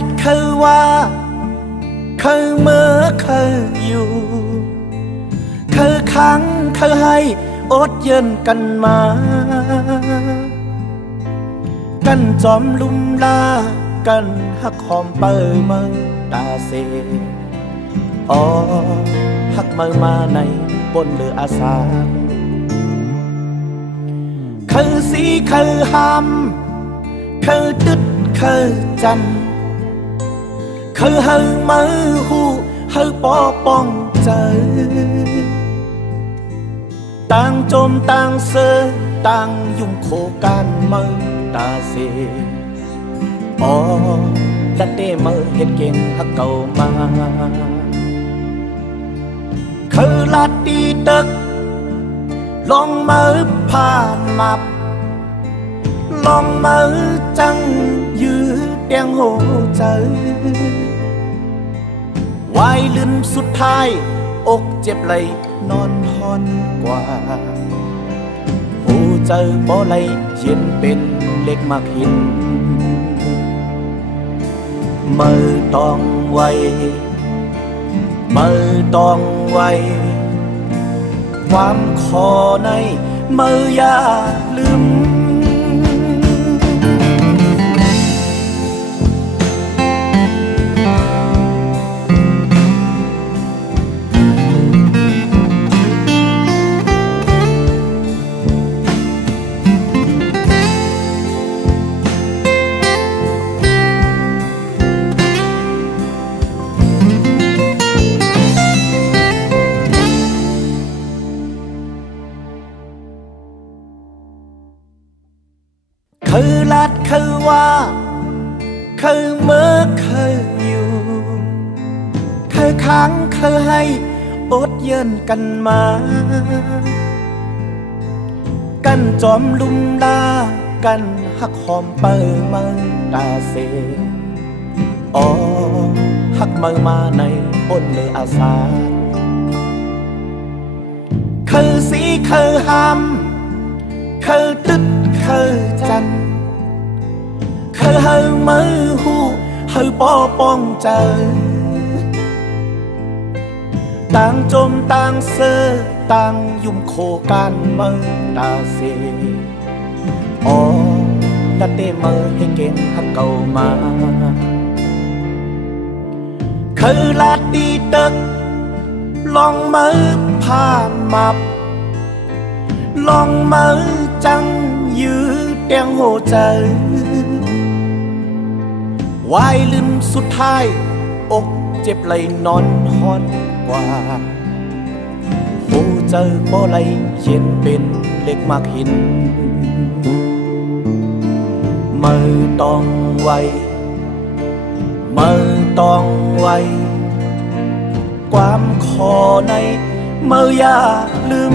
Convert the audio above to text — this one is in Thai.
ดคือว่าคือเมื่อคืออยู่คือขังคือให้อดเย็นกันมากันจอมลุ่มลากันหักหอมเปิดมือตาเสอ๋อหักมือมาในบนเรืออาสาคือสีคือหำคือตึดคือจันคือเฮามือหูเฮาปอป้องใจต่างโจมต่างเสือต่างยุ่งโคกันมือตาเสอ๋อและเต้มือเฮ็ดเก่งหักเก่ามาคือลาดีตึกลองมือผ่านมาลองมือจังยืดเตียงหัวใจวายลืมสุดท้ายอกเจ็บไหลนอนทอนกว่าหูเจอบ่ไหลเย็นเป็นเล็กมากหินมือต้องไวมือต้องไวความคอในมืออย่าลืมคือลัดคือว่าคือเมื่อคืออยู่คือค้างคือให้อดเย็นกันมากันจอมลุ่มลากันหักหอมเปิดมือตาเสอ๋อหักมือมาในบนเรืออาสาคือสีคือหำคือตึดคือจันคือเฮามือหูเฮาปอป้องใจต่างโจมต่างเสือต่างยุ่มโคกันมือตาเสอ๋อและเต้มือให้เก่งหักเก่ามาคือลาดีตึกลองมือผ่านมาลองมือจังยืดเตียงหัวใจวายลืมสุดท้ายอกเจ็บไหลนอนหอนกว่าหูเจอบ่ไหลเย็นเป็นเล็กมากหินมือต้องไวมือต้องไวความคอในมืออย่าลืม